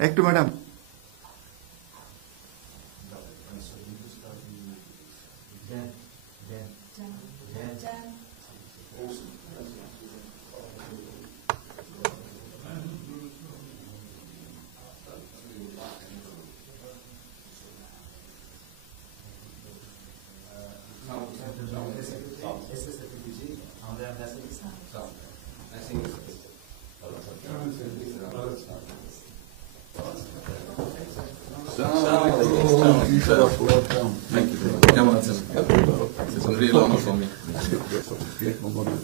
একটু madam Thank you. It's a real honor for me.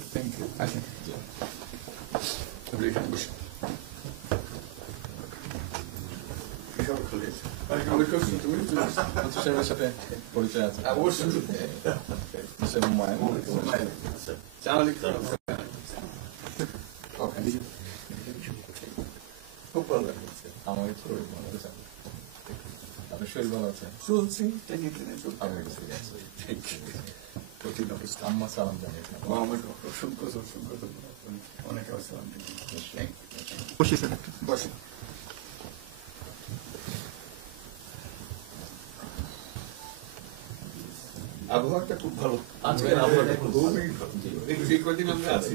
Thank you. সাথে পরিচয় আছে আমার আপনার শরীর ভালো আছে চলছি আম্মা সালাম জানিয়ে অনেক বসে বসে আবহাওয়াটা খুব ভালো আজকের আবহাওয়াটা খুব যে কদিন আমরা আছি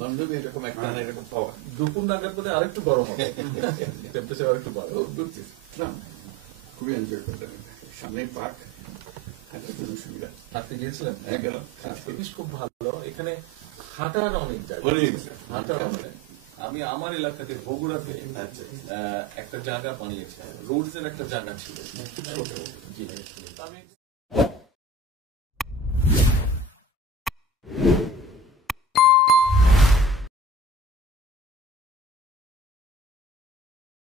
লন্ডনে এরকম একটা এরকম পাওয়া দুপুর নাগাদ বলে আরেকটু গরম হবে টেম্পারেচার আরেকটু বাড়বে খুবই এনজয় করতে সামনে পার্ক সুবিধা হাঁটতে গিয়েছিলেন গেলাম জিনিস খুব ভালো এখানে হাঁটার অনেক জায়গা হাঁটার অনেক আমি আমার এলাকাতে বগুড়াতে একটা জায়গা বানিয়েছি রোডস এর একটা জায়গা ছিল জি